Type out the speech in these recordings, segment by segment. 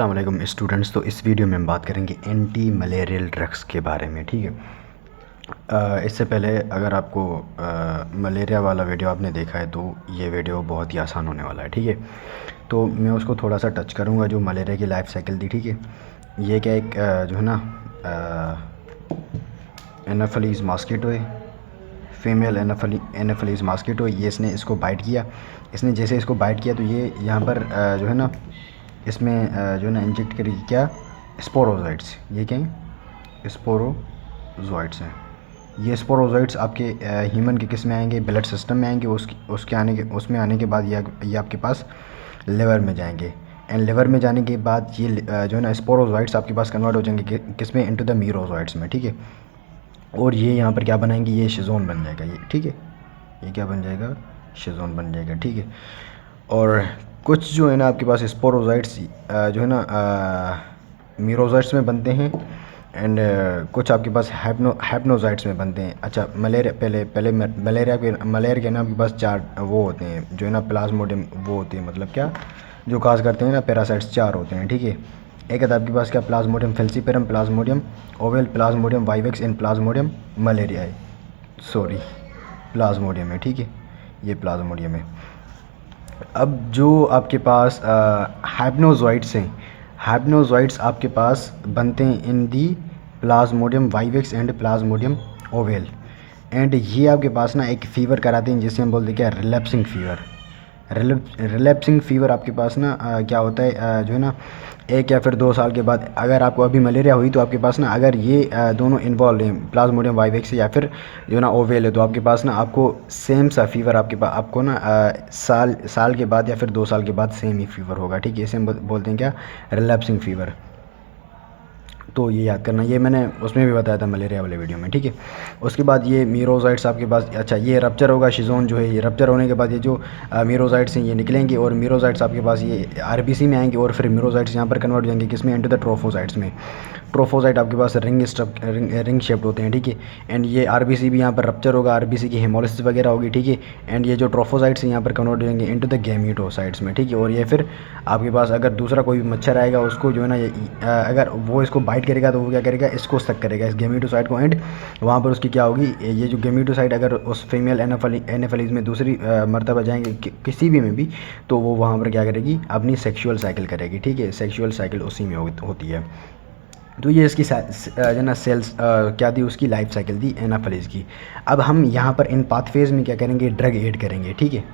अस्सलाम वालेकुम स्टूडेंट्स। तो इस वीडियो में हम बात करेंगे एंटी मलेरियल ड्रग्स के बारे में। ठीक है, इससे पहले अगर आपको मलेरिया वाला वीडियो आपने देखा है तो ये वीडियो बहुत ही आसान होने वाला है। ठीक है, तो मैं उसको थोड़ा सा टच करूँगा जो मलेरिया की लाइफ साइकिल थी। ठीक है, ये क्या एक जो है ना एनाफिलीज मॉस्किटो है, फीमेल एनाफिलीज मॉस्किटो। ये इसने इसको बाइट किया। इसने जैसे इसको बाइट किया तो ये यहाँ पर जो है ना इसमें जो है ना इंजेक्ट करी क्या स्पोरोजोइट्स। ये क्या है? स्पोरोजोइट्स हैं। ये स्पोरोजोइट्स आपके ह्यूमन के किस में आएंगे? ब्लड सिस्टम में आएंगे। उसके आने के उसमें आने के बाद ये आपके पास लिवर में जाएंगे। एंड लिवर में जाने के बाद ये जो है ना स्पोरोजोइट्स आपके पास कन्वर्ट हो जाएंगे किस में? इनटू द मीरोजोइट्स में। ठीक है, और ये यहाँ पर क्या बनाएंगे? ये शिजोन बन जाएगा ये। ठीक है, ये क्या बन जाएगा? शिजोन बन जाएगा। ठीक है, और कुछ जो है ना आपके पास स्पोरोजोइट्स जो है ना मीरोजोइट्स में बनते हैं। एंड कुछ आपके पास हैप्नोजाइट्स में बनते हैं। अच्छा, मलेरिया पहले मलेरिया के ना आपके पास 4 वो होते हैं जो है ना प्लाज्मोडियम वो होते हैं, मतलब क्या जो काज करते हैं ना पैरासाइट्स 4 होते हैं। ठीक है, एक है आपके पास क्या? Plasmodium falciparum, Plasmodium oval, Plasmodium vivax and Plasmodium malaria है। सॉरी, प्लाज्मोडियम है। ठीक है, ये प्लाज्मोडियम है। अब जो आपके पास हाइप्नोजोइट्स हैं, हाइप्नोजोइट्स आपके पास बनते हैं in the plasmodium vivax and plasmodium ovale. And ये आपके पास ना एक फ़ीवर कराते हैं जिसे हम बोलते हैं क्या? Relapsing fever. रिलैप्सिंग फ़ीवर आपके पास ना क्या होता है जो है ना 1 या फिर 2 साल के बाद, अगर आपको अभी मलेरिया हुई तो आपके पास ना अगर ये दोनों इन्वॉल्व हैं प्लाज्मोडियम वाइवेक्स या फिर जो ना ओवेल है, तो आपके पास ना आपको सेम सा फीवर आपको ना साल के बाद या फिर 2 साल के बाद सेम ही फीवर होगा। ठीक है, इसे हम बोलते हैं क्या? Relapsing fever. तो ये याद करना, ये मैंने उसमें भी बताया था मलेरिया वाले वीडियो में। ठीक है, उसके बाद ये मीरोजाइट्स आपके पास, अच्छा ये रप्चर होगा शिजोन जो है, ये रप्चर होने के बाद ये जो मीरोजाइट्स हैं ये निकलेंगे और मीरोजाइट्स आपके पास ये आरबीसी में आएंगे और फिर मीरोजाइट्स यहाँ पर कन्वर्ट हो जाएंगे किस में? इनटू द ट्रोफोसाइट्स में। ट्रोफोसाइट आपके पास रिंग शेप्ड होते हैं। ठीक है, एंड ये आरबीसी भी यहाँ पर रप्चर होगा, आरबीसी की हेमोलिसिस वगैरह होगी। ठीक है, एंड ये जो ट्रोफोसाइट्स हैं यहाँ पर कन्वर्ट हो जाएंगे इनटू द गैमीटोसाइट्स में। ठीक है, और ये फिर आपके पास अगर दूसरा कोई मच्छर आएगा उसको जो है ना अगर वो इसको बाइट करेगा तो वो क्या करेगा? इसको सक करेगा इस गेमीटोसाइट को। एंड वहाँ पर उसकी क्या होगी? ये जो गेमीटोसाइट अगर उस फीमेल एनाफिलीज में दूसरी मर्तबा जाएंगे किसी भी में भी, तो वो वहाँ पर क्या करेगी? अपनी सेक्सुअल साइकिल करेगी। ठीक है, सेक्सुअल साइकिल उसी में होती है। तो ये इसकी जो ना सेल्स क्या थी? उसकी लाइफ साइकिल थी एनाफिलीज की। अब हम यहाँ पर इन पाथवेज में क्या करेंगे? ड्रग ऐड करेंगे। ठीक है,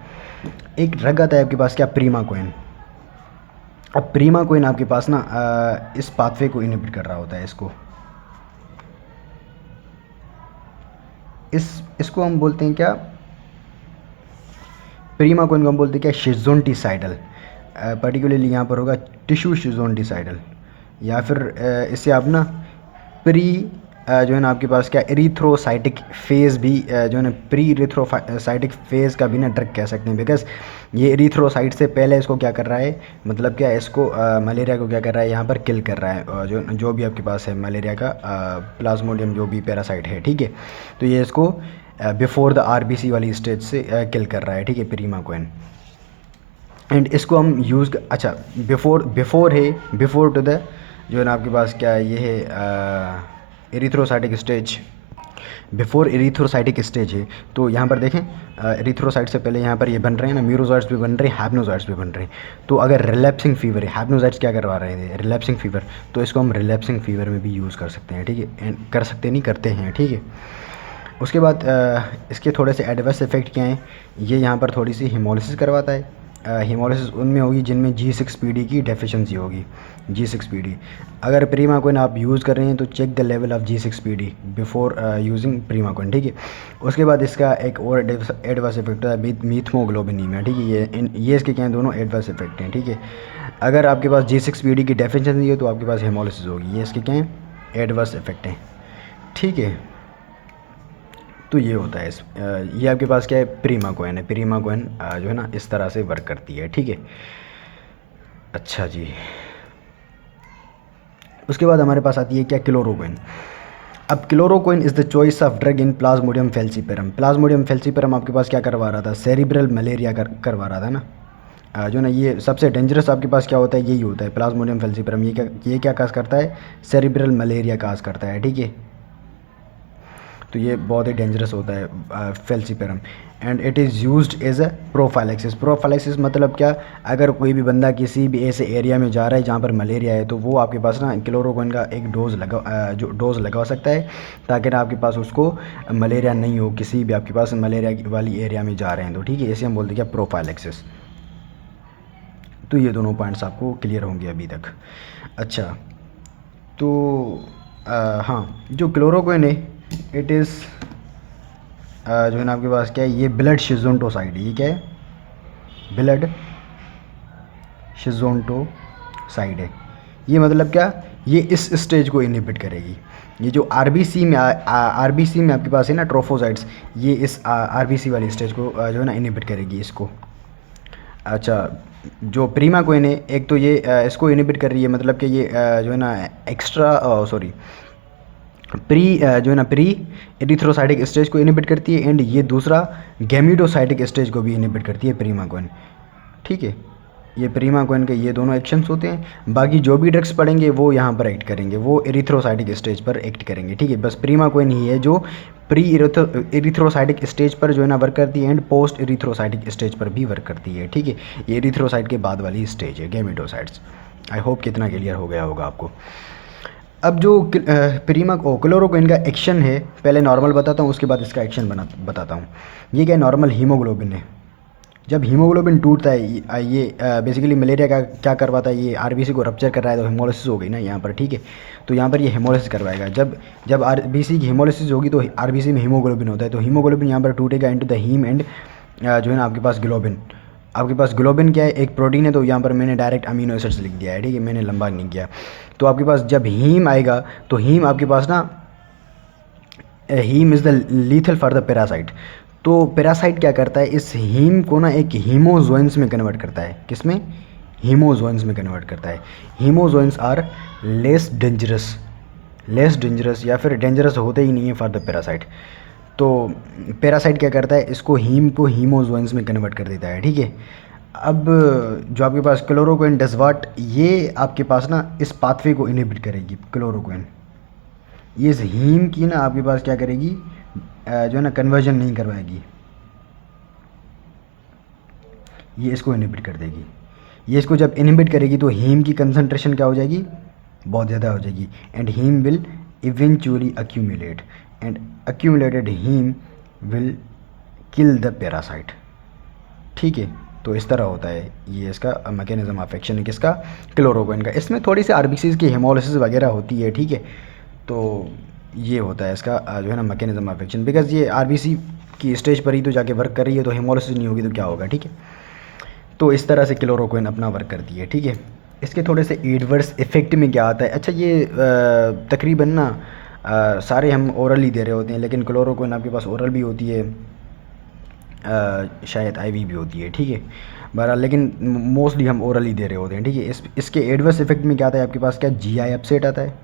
एक ड्रग आता है आपके पास क्या? प्रीमाकोइन। अब प्रीमाकोइन आपके पास ना इस पाथवे को इनहिबिट कर रहा होता है। इसको हम बोलते हैं क्या? प्रीमाकोइन को हम बोलते हैं क्या? शिजोंटिसाइडल। पर्टिकुलरली यहाँ पर होगा टिश्यू शिजोंटिसाइडल, या फिर इससे आप ना प्री जो है ना आपके पास क्या इरीथ्रोसाइटिक फेज़ भी जो है ना प्री इरीथ्रोसाइटिक फेज़ का भी ना ड्रग कह सकते हैं, बिकॉज ये इरीथ्रोसाइट से पहले इसको क्या कर रहा है? मतलब क्या इसको मलेरिया को क्या कर रहा है? यहाँ पर किल कर रहा है जो भी आपके पास है मलेरिया का प्लाज्मोडियम जो भी पैरासाइट है। ठीक है, तो ये इसको बिफोर द आरबीसी वाली स्टेज से किल कर रहा है। ठीक है, प्रीमाकोइन। एंड इसको हम अच्छा बिफोर टू द जो है ना आपके पास क्या ये है erythrocytic stage, before erythrocytic stage है। तो यहाँ पर देखें एरिथ्रोसाइट से पहले यहाँ पर ये बन रहे हैं ना मीरोजाइट्स भी बन रहे हैं, हैप्नोजाइट्स भी बन रहे हैं। तो अगर रिलैप्सिंग फीवर है, हैप्नोजाइट्स क्या करवा रहे थे? रिलैप्सिंग फीवर, तो इसको हम रिलैप्सिंग फीवर में भी यूज़ कर सकते हैं। ठीक है, कर सकते नहीं, करते हैं। ठीक है, उसके बाद इसके थोड़े से एडवर्स इफेक्ट क्या हैं? ये यहाँ पर थोड़ी सी हिमोलिसिस करवाता है। हिमोलिसिस उनमें होगी जिनमें G6PD की डेफिशिएंसी होगी। G6PD अगर प्रीमाकोइन आप यूज़ कर रहे हैं तो check the level of G6PD before using primaquine. ठीक है, उसके बाद इसका एक और एडवर्स इफेक्ट है मीथमोग्लोबिनीमिया। ठीक है, ये इसके क्या हैं? दोनों एडवर्स इफेक्ट हैं। ठीक है, अगर आपके पास G6PD की डेफिशिएंसी है तो आपके पास हिमोलिसिस होगी। ये इसके क्या हैं? एडवर्स इफेक्ट हैं। ठीक है, तो ये होता है ये आपके पास क्या है? प्रीमाकोइन है। प्रीमाकोइन जो है ना इस तरह से वर्क करती है। ठीक है, अच्छा जी, उसके बाद हमारे पास आती है क्या? क्लोरोक्विन। अब chloroquine is the choice of drug in Plasmodium falciparum. Plasmodium falciparum आपके पास क्या करवा रहा था? सेरिब्रल मलेरिया करवा रहा था ना। जो ना ये सबसे डेंजरस आपके पास क्या होता है, यही होता है प्लाज्मोडियम फेल्सीपेरम। ये क्या काज करता है, सेरिब्रल मलेरिया काज करता है, ठीक है। तो ये बहुत ही डेंजरस होता है falciparum. And it is used as a prophylaxis. Prophylaxis मतलब क्या, अगर कोई भी बंदा किसी भी ऐसे एरिया में जा रहा है जहाँ पर मलेरिया है, तो वो आपके पास ना क्लोरोक्विन का एक डोज लगा सकता है, ताकि ना आपके पास उसको मलेरिया नहीं हो, किसी भी आपके पास मलेरिया वाली एरिया में जा रहे हैं तो, ठीक है। इसे हम बोलते हैं क्या, प्रोफाइलैक्सिस। तो ये दोनों पॉइंट्स आपको क्लियर होंगे अभी तक। अच्छा, तो हाँ, जो क्लोरोक्विन है इट इज़ जो है ना आपके पास क्या है, ये ब्लड शिज़ोंटोसाइड है। ये क्या है, ब्लड शिज़ोंटोसाइड है। ये मतलब क्या, ये इस स्टेज को इनहिबिट करेगी। ये जो आरबीसी में आपके पास है ना ट्रोफोसाइट्स, ये इस आरबीसी वाली स्टेज को जो है ना इनहिबिट करेगी इसको। अच्छा, जो प्रीमाक्विन है, एक तो ये इसको इनहिबिट कर रही है, मतलब कि ये जो है ना एक्स्ट्रा सॉरी जो है ना प्री एरिथ्रोसाइटिक स्टेज को इनहिबिट करती है, एंड ये दूसरा गैमिडोसाइटिक स्टेज को भी इनहिबिट करती है प्रीमाक्विन, ठीक है। ये प्रीमाक्विन के ये दोनों एक्शंस होते हैं। बाकी जो भी ड्रग्स पड़ेंगे वो यहाँ पर एक्ट करेंगे, वो एरिथ्रोसाइटिक स्टेज पर एक्ट करेंगे, ठीक है। बस प्रीमाक्विन ही है जो प्री एरिथ्रोसाइटिक स्टेज पर जो है ना वर्क करती है, एंड पोस्ट एरिथ्रोसाइटिक स्टेज पर भी वर्क करती है, ठीक है। ये एरिथ्रोसाइट के बाद वाली स्टेज है, गैमिडोसाइट्स। आई होप कितना क्लियर हो गया होगा आपको। अब जो क्लोरोक्विन का एक्शन है, पहले नॉर्मल बताता हूँ, उसके बाद इसका एक्शन बताता हूँ। ये क्या, नॉर्मल हीमोग्लोबिन है। जब हीमोग्लोबिन टूटता है, ये बेसिकली मलेरिया का क्या करवाता है, ये आरबीसी को रप्चर कर रहा है, तो हेमोलिसिस हो गई ना यहाँ पर, ठीक है। तो यहाँ पर ये हेमोलिसिस करवाएगा। जब आरबीसी की हेमोलिसिस होगी तो आरबीसी में हीमोग्लोबिन होता है, तो हीमोग्लोबिन यहाँ पर टूटेगा इनटू द हीम, एंड जो है ना आपके पास ग्लोबिन। आपके पास ग्लोबिन क्या है, एक प्रोटीन है, तो यहाँ पर मैंने डायरेक्ट अमीनो एसिड्स लिख दिया है, ठीक है, मैंने लंबा नहीं किया। तो आपके पास जब हीम आएगा, तो हीम आपके पास ना, heme is the lethal for the parasite. तो पैरासाइट क्या करता है, इस हीम को ना एक हीमोजोइंस में कन्वर्ट करता है। किस में, हीमोजोइंस में कन्वर्ट करता है। हीमोजोइंस आर लेस डेंजरस या फिर डेंजरस होते ही नहीं है फॉर द पैरासाइट। तो पैरासाइट क्या करता है, इसको हीम को हीमोजोइंस में कन्वर्ट कर देता है, ठीक है। अब जो आपके पास क्लोरोक्विन डज व्हाट, ये आपके पास ना इस पाथवे को इनहिबिट करेगी क्लोरोक्विन। ये इस हीम की ना आपके पास क्या करेगी, जो है ना कन्वर्जन नहीं करवाएगी, ये इसको इनहिबिट कर देगी। ये इसको जब इनहिबिट करेगी तो हीम की कंसंट्रेशन क्या हो जाएगी, बहुत ज़्यादा हो जाएगी, and heme will eventually accumulate, and accumulated heme will kill the parasite, ठीक है। तो इस तरह होता है, ये इसका मैकेनिज्म ऑफ एक्शन है किसका, क्लोरोक्विन का। इसमें थोड़ी सी आरबीसीज की हेमोलिसिस वगैरह होती है, ठीक है। तो ये होता है इसका जो है ना मैकेनिज्म ऑफ एक्शन, बिकॉज ये आरबीसी की स्टेज पर ही तो जाके वर्क कर रही है, तो हेमोलिसिस नहीं होगी तो क्या होगा, ठीक है। तो इस तरह से क्लोरोक्विन अपना वर्क करती है, ठीक है। इसके थोड़े से एडवर्स इफेक्ट में क्या आता है, अच्छा ये तकरीबन ना सारे हम ओरल ही दे रहे होते हैं, लेकिन क्लोरोक्विन आपके पास ओरल भी होती है, शायद आईवी भी होती है, ठीक है। बहरहाल लेकिन मोस्टली हम ओरल ही दे रहे होते हैं, ठीक है। इसके एडवर्स इफेक्ट में क्या आता है आपके पास, क्या जीआई अपसेट आता है।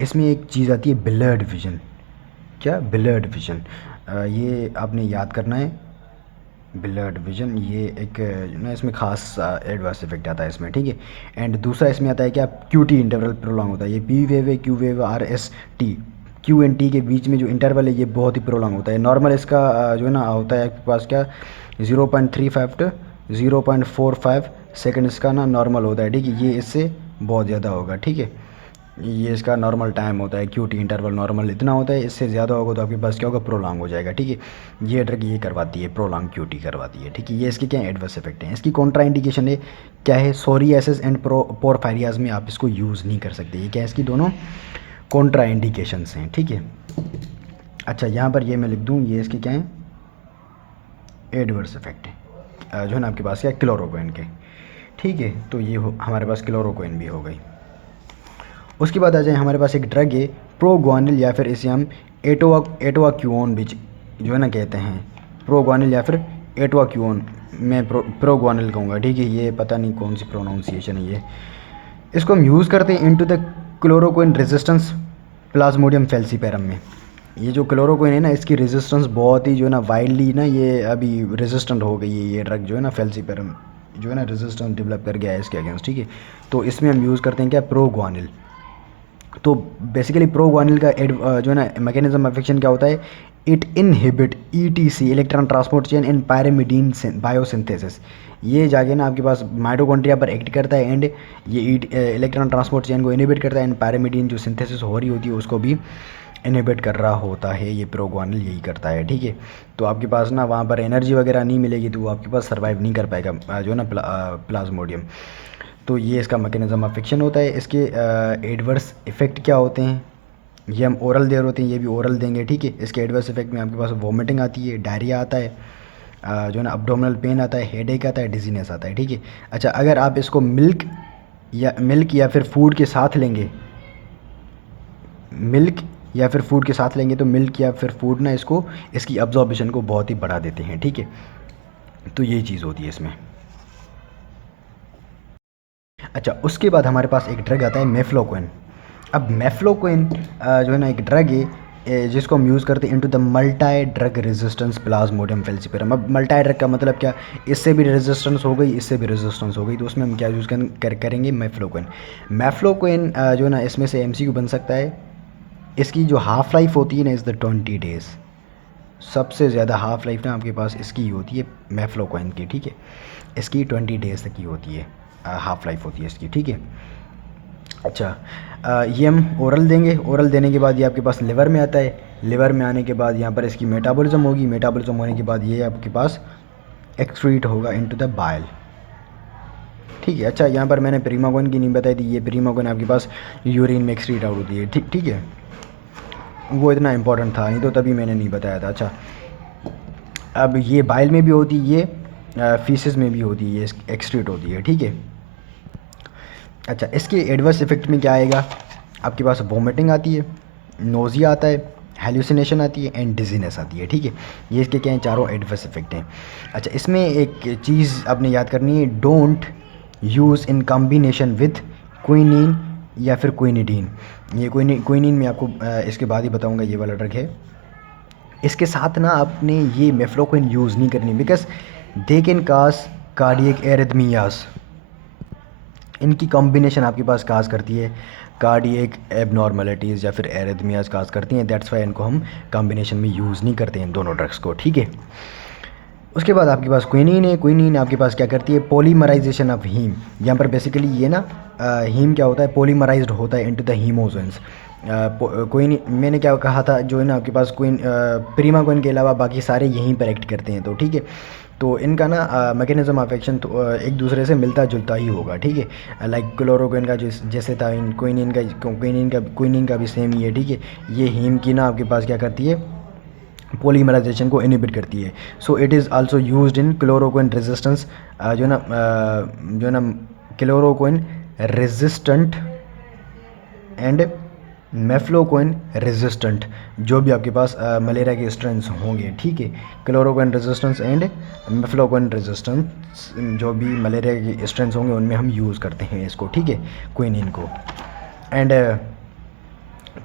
इसमें एक चीज़ आती है ब्लड विजन। क्या, ब्लड विजन, ये आपने याद करना है, ब्लड विजन, ये एक ना इसमें खास एडवर्स इफेक्ट आता है इसमें, ठीक है। एंड दूसरा इसमें आता है क्या, क्यूटी इंटरवल प्रोलॉन्ग होता है। ये पी वेव है, Q wave, R S T, Q and T के बीच में जो इंटरवल है ये बहुत ही प्रोलॉन्ग होता है। नॉर्मल इसका जो है ना होता है आपके पास क्या, 0.35 टू 0.45 सेकेंड इसका ना नॉर्मल होता है, ठीक है। ये इससे बहुत ज़्यादा होगा, ठीक है। ये इसका नॉर्मल टाइम होता है, क्यूटी इंटरवल नॉर्मल इतना होता है, इससे ज़्यादा होगा तो आपके पास क्या होगा, प्रोलॉन्ग हो जाएगा, ठीक है। ये ड्रग ये करवाती है, प्रोलॉन्ग क्यूटी करवाती है, ठीक है। ये इसके क्या एडवर्स इफेक्ट हैं। इसकी कॉन्ट्रा इंडिकेशन है क्या है, सोरियासिस एंड पोरफायरियाज में आप इसको यूज़ नहीं कर सकते। ये क्या है, इसकी दोनों कॉन्ट्रा इंडिकेशंस हैं, ठीक है। अच्छा, यहाँ पर ये मैं लिख दूँ, ये इसके क्या हैं, एडवर्स इफेक्ट है जो है ना आपके पास क्या, क्लोरोक्विन के, ठीक है। तो ये हमारे पास क्लोरोक्विन भी हो गई। उसके बाद आ जाए, हमारे पास एक ड्रग है प्रोग्वानिल, या फिर इसे हम एटोवाक्यूओन भी जो है ना कहते हैं, प्रोग्वानिल या फिर एटोवाक्यूओन, मैं प्रोग्वानिल कहूँगा, ठीक है। ये पता नहीं कौन सी प्रोनाउंसिएशन है ये। इसको हम यूज़ करते हैं into the chloroquine resistance plasmodium falciparum में। ये जो क्लोरोक्विन है ना, इसकी रेजिस्टेंस बहुत ही जो है ना वाइडली ना, ये अभी रेजिस्टेंट हो गई है ये ड्रग जो है ना, फेल्सिपेरम जो है ना रेजिस्टेंस डेवलप कर गया है इसके अगेंस्ट, ठीक है। तो इसमें हम यूज़ करते हैं क्या, प्रोग्वानिल। तो बेसिकली प्रोग्वानिल का जो है ना मैकेनिज्म ऑफ एक्शन क्या होता है, it inhibit etc electron transport chain in pyrimidine biosynthesis. ये जाके ना आपके पास माइटोकॉन्ड्रिया पर एक्ट करता है एंड ये इलेक्ट्रॉन ट्रांसपोर्ट चेन को इनहिबिट करता है एंड पायरिमिडीन जो सिंथेसिस हो रही होती है उसको भी इनहिबिट कर रहा होता है, ये प्रोग्वानिल यही करता है, ठीक है। तो आपके पास ना वहाँ पर एनर्जी वगैरह नहीं मिलेगी, तो वो आपके पास सर्वाइव नहीं कर पाएगा जो है ना प्लाज्मोडियम। तो ये इसका मैकेनिज्म ऑफ एक्शन होता है। इसके एडवर्स इफ़ेक्ट क्या होते हैं, ये हम ओरल दे रहे होते हैं, ये भी ओरल देंगे, ठीक है। इसके एडवर्स इफेक्ट में आपके पास वॉमिटिंग आती है, डायरिया आता है, जो है ना अब्डोमिनल पेन आता है, हेडेक आता है, डिजीनेस आता है, ठीक है। अच्छा, अगर आप इसको मिल्क या फिर फूड के साथ लेंगे, मिल्क या फिर फूड के साथ लेंगे, तो मिल्क या फिर फूड ना इसको इसकी अब्जॉर्बेशन को बहुत ही बढ़ा देते हैं, ठीक है। तो यही चीज़ होती है इसमें। अच्छा, उसके बाद हमारे पास एक ड्रग आता है मेफ्लोक्विन। अब मेफ्लोक्विन जो है ना एक ड्रग है जिसको हम यूज़ करते हैं into the multi drug resistance Plasmodium फेल्सिपेरम। अब मल्टी ड्रग का मतलब क्या, इससे भी रेजिस्टेंस हो गई, इससे भी रेजिस्टेंस हो गई, तो उसमें हम क्या यूज़ करेंगे, मेफ्लोक्विन। मेफ्लोक्विन जो है ना इसमें से एमसीक्यू बन सकता है। इसकी जो हाफ़ लाइफ होती है ना इज़ द 20 डेज़। सबसे ज़्यादा हाफ़ लाइफ ना आपके पास इसकी होती है मेफ्लोक्विन की, ठीक है। इसकी 20 डेज़ तक की होती है, हाफ़ लाइफ होती है इसकी, ठीक है। अच्छा, ये हम ओरल देंगे, ओरल देने के बाद ये आपके पास लिवर में आता है, लिवर में आने के बाद यहाँ पर इसकी मेटाबॉलिज्म होगी, मेटाबॉलिज्म होने के बाद ये आपके पास एक्सक्रीट होगा इनटू द बाइल, ठीक है। अच्छा, यहाँ पर मैंने प्रीमागोन की नहीं बताई थी, ये प्रीमागोन आपके पास यूरिन में एक्सक्रीट आउट होती है, ठीक ठीक है। वो इतना इंपॉर्टेंट था नहीं तो तभी मैंने नहीं बताया था। अच्छा, अब ये बाइल में भी होती है, ये फीसेस में भी होती है, ये एक्सक्रीट होती है, ठीक है। अच्छा, इसके एडवर्स इफेक्ट में क्या आएगा, आपके पास वोमिटिंग आती है, नोज़िया आता है, हेल्यूसिनेशन आती है एंड डिजीनेस आती है, ठीक है। ये इसके क्या हैं, चारों एडवर्स इफेक्ट हैं। अच्छा, इसमें एक चीज़ आपने याद करनी है, don't use in combination with quinine या फिर क्विनिडीन। ये क्विनीन में आपको इसके बाद ही बताऊंगा, ये वाला ड्रग है। इसके साथ ना आपने ये मेफ्लोक्विन यूज़ नहीं करनी, because they can cause cardiac arrhythmias. इनकी कॉम्बिनेशन आपके पास काज करती है कार्डियक एबनॉर्मलिटीज़ या फिर एरिथमियाज काज करती हैं, दैट्स वाई इनको हम कॉम्बिनेशन में यूज़ नहीं करते हैं इन दोनों ड्रग्स को, ठीक है। उसके बाद आपके पास क्विनीन है, क्विनीन आपके पास क्या करती है, पॉलीमराइजेशन ऑफ हीम। यहाँ पर बेसिकली ये ना हीम क्या होता है, पॉलीमराइज्ड होता है इनटू द हीमोजेंस। क्विन मैंने क्या कहा था, जो है ना आपके पास प्रीमाक्विन के अलावा बाकी सारे यहीं पर एक्ट करते हैं, तो ठीक है। तो इनका ना मैकेनिज्म ऑफ एक्शन तो एक दूसरे से मिलता जुलता ही होगा, ठीक है। लाइक क्लोरोक्विन का जैसे था, इन क्विनिन का भी सेम ही है, ठीक है। ये हीम की ना आपके पास क्या करती है, पॉलीमराइजेशन को इनहिबिट करती है। So it is also used in chloroquine resistance, जो ना chloroquine resistant and mefloquine resistant, जो भी आपके पास मलेरिया के स्ट्रेंस होंगे, ठीक है। Chloroquine resistance and mefloquine resistance, जो भी मलेरिया के स्ट्रेंस होंगे उनमें हम यूज़ करते हैं इसको, ठीक है, क्विनिन को। एंड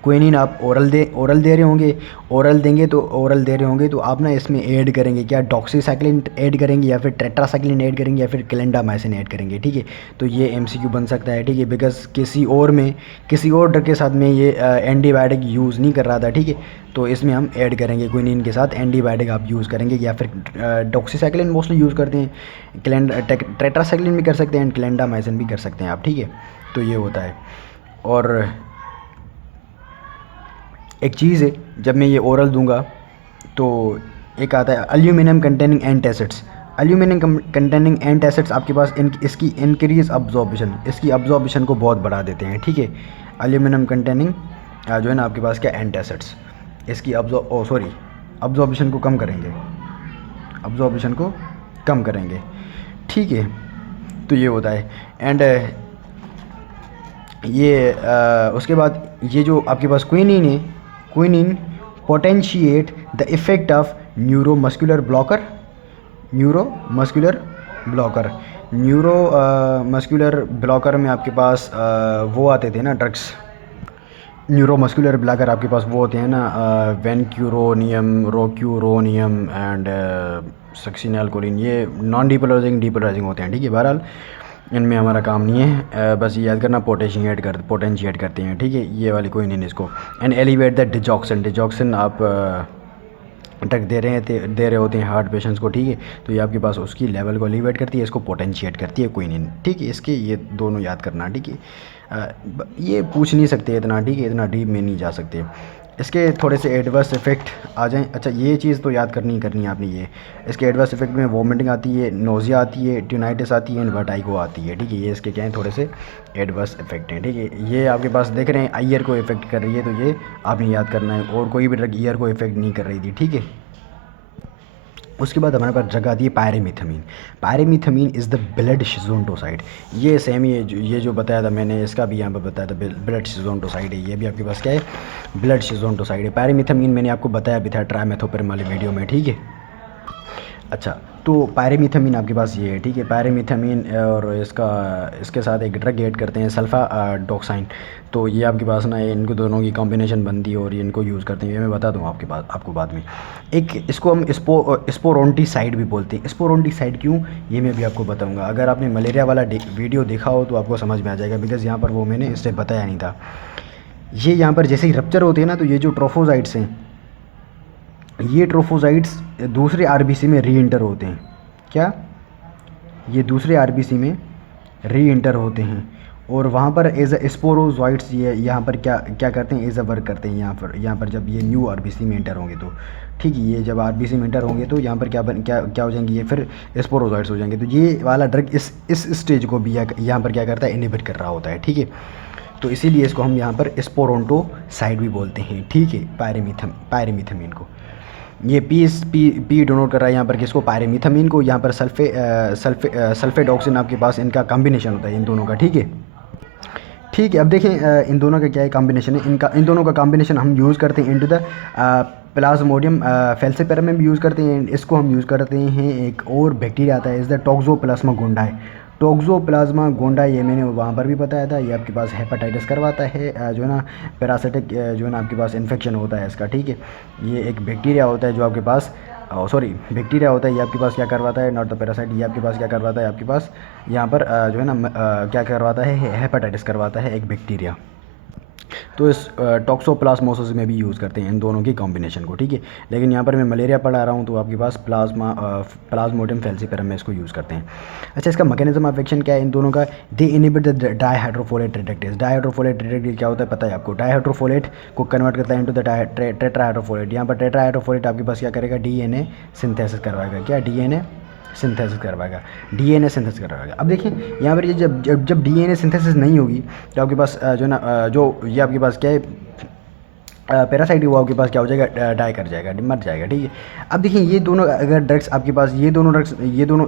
क्विनिन आप ओरल दे रहे होंगे, ओरल दे रहे होंगे तो आप ना इसमें ऐड करेंगे क्या, डॉक्सीसाइक्लिन ऐड करेंगे या फिर टेट्रासाइक्लिन ऐड करेंगे या फिर क्लेंडामाइसिन ऐड करेंगे, ठीक है। तो ये एमसीक्यू बन सकता है, ठीक है, बिकॉज किसी और ड्रग के साथ में ये एंटीबायोटिक यूज़ नहीं कर रहा था, ठीक है। तो इसमें हम ऐड करेंगे क्विनिन के साथ एंटीबायोटिक आप यूज़ करेंगे, या फिर डॉक्सीसाइक्लिन मोस्टली यूज़ करते हैं, टेट्रासाइक्लिन भी कर सकते हैं एंड क्लेंडामाइसिन भी कर सकते हैं आप, ठीक है। तो ये होता है। और एक चीज़ है, जब मैं ये ओरल दूंगा तो एक आता है aluminium containing antacids. Aluminium containing antacids आपके पास इसकी इंक्रीज अब्जॉर्बेशन, इसकी अब्जॉर्बेशन को बहुत बढ़ा देते हैं, ठीक है। एल्यूमिनियम कंटेनिंग जो है ना आपके पास क्या एंटासिड्स, इसकी अब्जॉर्बेशन को कम करेंगे, ठीक है। तो ये होता है। एंड ये उसके बाद ये जो आपके पास क्विनिन है, quinine potentiate the effect of neuromuscular blocker में आपके पास वो आते थे ना ड्रग्स, न्यूरोमस्कुलर ब्लॉकर आपके पास वो होते हैं ना, वेनक्यूरोनियम, रोक्यूरोनियम एंड सक्सिनैल्कोलिन, ये नॉन डीपोलराइजिंग होते हैं, ठीक है। बहरहाल इनमें हमारा काम नहीं है, बस ये याद करना पोटेंशिएट करते हैं, ठीक है। ये वाली कोई नहीं इसको। एंड एलिवेट द डिजॉक्सिन आप ड्रग दे रहे होते हैं हार्ट पेशेंट्स को, ठीक है। तो ये आपके पास उसकी लेवल को एलिवेट करती है, इसको पोटेंशिएट करती है कोई नहीं, ठीक है। इसके ये दोनों याद करना, ठीक है। ये पूछ नहीं सकते इतना, ठीक है, इतना डीप में नहीं जा सकते। इसके थोड़े से एडवर्स इफ़ेक्ट आ जाएं। अच्छा, ये चीज़ तो याद करनी है आपने, ये इसके एडवर्स इफ़ेक्ट में वोमिटिंग आती है, नोज़िया आती है, ट्यूनाइटिस आती है, वर्टिगो आती है, ठीक है। ये इसके क्या हैं, थोड़े से एडवर्स इफ़ेक्ट हैं, ठीक है। ये आपके पास देख रहे हैं ईयर को इफ़ेक्ट कर रही है, तो ये आपने याद करना है। और कोई भी ड्रग ईयर को इफ़ेक्ट नहीं कर रही थी, ठीक है। उसके बाद हमारे पास ड्रग आती है पायरेमीथामीन इज़ द ब्लड शिज़ोंटोसाइड। ये सेम ये जो बताया था मैंने, इसका भी यहाँ पर बताया था, ब्लड शिज़ोंटोसाइड है। ये भी आपके पास क्या है, ब्लड शिज़ोंटोसाइड है। पायरेमीथामीन मैंने आपको बताया भी था ट्राइमेथोपेरम वाले वीडियो में, ठीक है। अच्छा, तो पायरेमीथामीन आपके पास ये है, ठीक है। पायरेमीथामीन और इसके साथ एक ड्रग ऐड करते हैं सल्फा डॉक्साइन। तो ये आपके पास ना, इनको दोनों की कॉम्बिनेशन बनती है और ये इनको यूज़ करते हैं, ये मैं बता दूँ आपको बाद में। एक इसको हम स्पोरोंटिसाइड भी बोलते हैं। स्पोरोंटिसाइड क्यों, ये मैं भी आपको बताऊँगा। अगर आपने मलेरिया वाला वीडियो देखा हो तो आपको समझ में आ जाएगा, बिकॉज़ यहाँ पर वो मैंने इससे बताया नहीं था। ये यहाँ पर जैसे ही रप्चर होते हैं ना, तो ये जो ट्रोफोसाइट्स हैं, ये ट्रोफोसाइट्स दूसरे आरबीसी में री इंटर होते हैं। क्या, ये दूसरे आरबीसी में री इंटर होते हैं और वहाँ पर एज अ स्पोरोजॉइट्स ये यहाँ पर क्या क्या करते हैं, एज अ वर्क करते हैं यहाँ पर जब ये न्यू आरबीसी में इंटर होंगे तो, ठीक है। ये जब आरबीसी में इंटर होंगे तो यहाँ पर क्या हो जाएंगे, ये फिर स्पोरोजॉइट्स हो जाएंगे। तो ये वाला ड्रग इस स्टेज को भी यहाँ पर क्या करता है, इनहिबिट कर रहा होता है, ठीक है। तो इसीलिए इसको हम यहाँ पर स्पोरोंटोसाइड भी बोलते हैं, ठीक है, पायरेमीथामीन को। ये पी डोनोट कर रहा है यहाँ पर किसको, पायरेमीथामीन को। यहाँ पर सल्फेडॉक्सिन आपके पास इनका कॉम्बिनेशन होता है इन दोनों का, ठीक है। ठीक है, अब देखें इन दोनों का क्या है कॉम्बिनेशन है। इन दोनों का कॉम्बिनेशन हम यूज़ करते हैं इनटू द प्लाज्मोडियम फेल्सीपेरम में भी यूज़ करते हैं। इसको हम यूज़ करते हैं, एक और बैक्टीरिया आता है, इज़ द टोक्सोप्लाज्मा गोंडाई। टोक्सोप्लाज्मा गोंडाई ये मैंने वहाँ पर भी बताया था, ये आपके पास हेपेटाइटिस करवाता है, जो है ना पैरासिटिक जो है ना आपके पास इन्फेक्शन होता है इसका, ठीक है। ये एक बैक्टीरिया होता है जो आपके पास बैक्टीरिया होता है, ये आपके पास क्या करवाता है, नॉट द पैरासाइट, ये आपके पास क्या करवाता है, आपके पास यहाँ पर जो है ना क्या करवाता है, हेपेटाइटिस करवाता है एक बैक्टीरिया। तो इस टॉक्सोप्लाज्मोसिस में भी यूज़ करते हैं इन दोनों की कॉम्बिनेशन को, ठीक है। लेकिन यहाँ पर मैं मलेरिया पढ़ा रहा हूँ तो आपके पास प्लाज्मोडियम फेल्सीपेरम में इसको यूज़ करते हैं। अच्छा, इसका मैकेनिज्म ऑफ एक्शन क्या है इन दोनों का, दे इनहिबिट द डाइहाइड्रोफोलेट रिडक्टेज। डाइहाइड्रोफोलेट रिडक्टेज क्या होता है पता है आपको, डाइहाइड्रोफोलेट को कन्वर्ट करता है इनटू द टेट्राहाइड्रोफोलेट। यहाँ पर टेट्राहाइड्रोफोलेट आपके पास क्या करेगा, डीएनए सिंथेसिस करवाएगा। क्या, डीएनए सिंथेसिस करवाएगा। अब देखिए यहाँ पर ये जब डीएनए सिंथेसिस नहीं होगी तो आपके पास जो ना जो ये आपके पास क्या है, पैरासाइट वो आपके पास क्या हो जाएगा, डाई कर जाएगा, मर जाएगा, ठीक है। अब देखिए ये दोनों अगर ड्रग्स आपके पास, ये दोनों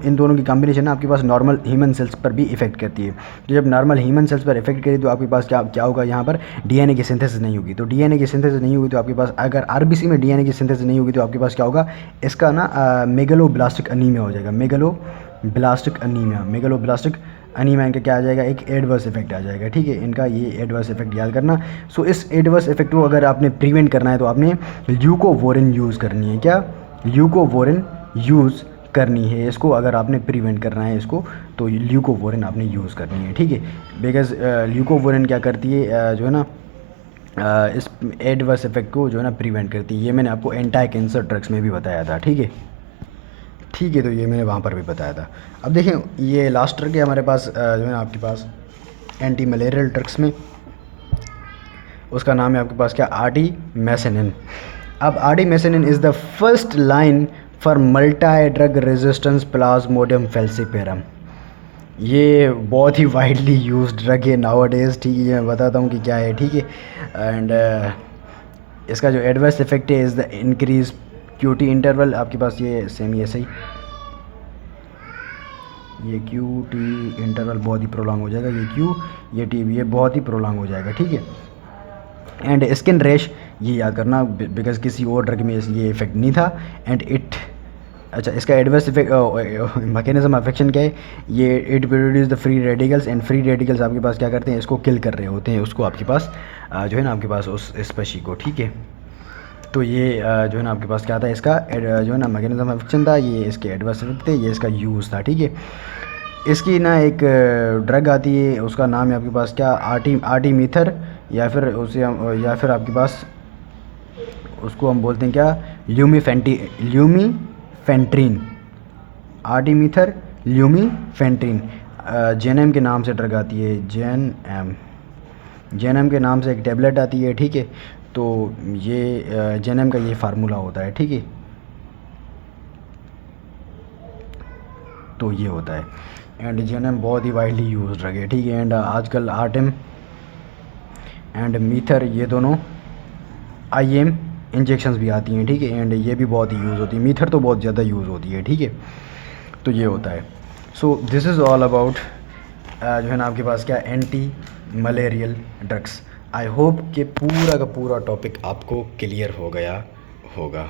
इन दोनों की कॉम्बिनेशन आपके पास नॉर्मल ह्यूमन सेल्स पर भी इफेक्ट करती है। तो जब नॉर्मल ह्यूमन सेल्स पर इफेक्ट करेगी तो आपके पास क्या होगा, यहाँ पर डीएनए की सिंथेसिस नहीं होगी। तो डीएनए की सिंथेसिस नहीं होगी तो आपके पास, अगर आरबीसी में डीएनए की सिंथेसिस नहीं होगी तो आपके पास क्या होगा, इसका ना मेगलोब्लास्टिक अनीमिया हो जाएगा। मेगलोब्लास्टिक अनीमिया इनका क्या आ जाएगा, एक एडवर्स इफेक्ट आ जाएगा, ठीक है। इनका ये एडवर्स इफेक्ट याद करना। सो इस एडवर्स इफेक्ट को अगर आपने प्रिवेंट करना है तो आपने ल्यूकोवोरिन यूज़ करनी है। क्या, ल्यूकोवोरिन यूज़ करनी है इसको, अगर आपने प्रिवेंट करना है इसको तो ल्यूकोवोरिन आपने यूज़ करनी है, ठीक है। बिकॉज ल्यूकोवोरिन क्या करती है, जो है ना इस एडवर्स इफेक्ट को जो है ना प्रिवेंट करती है। ये मैंने आपको एंटी कैंसर ड्रग्स में भी बताया था, ठीक है। तो ये मैंने वहाँ पर भी बताया था। अब देखें ये लास्ट ड्रग है हमारे पास जो है ना आपके पास एंटी मलेरियल ड्रग्स में, उसका नाम है आपके पास क्या, आर्टीमेसिनिन। अब artemisinin is the first line for multi drug resistance plasmodium falciparum. ये बहुत ही वाइडली यूज्ड ड्रग है नाउअडेज, ठीक है। मैं बताता हूँ कि क्या है, ठीक है। एंड इसका जो एडवर्स इफेक्ट है is the increase QT interval. आपके पास ये सेम ऐसे ही, ये क्यूटी इंटरवल बहुत ही प्रोलॉन्ग हो जाएगा, ये टी ये बहुत ही प्रोलॉन्ग हो जाएगा, ठीक है। एंड स्किन रैश, ये याद करना बिकॉज किसी और ड्रग में ये इफेक्ट नहीं था। एंड इट अच्छा, इसका एडवर्स मैकेनिज्म ऑफ एक्शन क्या है, ये it produce the free radicals, and free radicals आपके पास क्या करते हैं, इसको किल कर रहे होते हैं उसको, आपके पास जो है ना आपके पास उस स्पेशी को, ठीक है। तो ये जो है ना आपके पास क्या था, इसका जो है ना मैकेनिज्म ऑफ एक्शन था, ये इसके एडवर्स इफेक्ट थे, ये इसका यूज़ था, ठीक है। इसकी ना एक ड्रग आती है, उसका नाम है आपके पास क्या, आर्टीमीथर, या फिर उसे या फिर आपके पास उसको हम बोलते हैं क्या, ल्यूमीफेंट्रीन, आर्टीमीथर ल्यूमीफेंट्रीन, जेएनएम के नाम से ड्रग आती है, जेएनएम के नाम से एक टेबलेट आती है, ठीक है। तो ये जेएनएम का ये फार्मूला होता है, ठीक है। तो ये होता है, एंड जेएनएम बहुत ही वाइडली यूज ड्रग है, ठीक है। एंड आजकल आर्टेम एंड मीथर ये दोनों आईएम इंजेक्शंस भी आती हैं, ठीक है। एंड ये भी बहुत ही यूज़ होती है, मीथर तो बहुत ज़्यादा यूज़ होती है, ठीक है। तो ये होता है। So this is all about जो है ना आपके पास क्या, anti malarial drugs. I hope कि पूरा का पूरा टॉपिक आपको क्लियर हो गया होगा।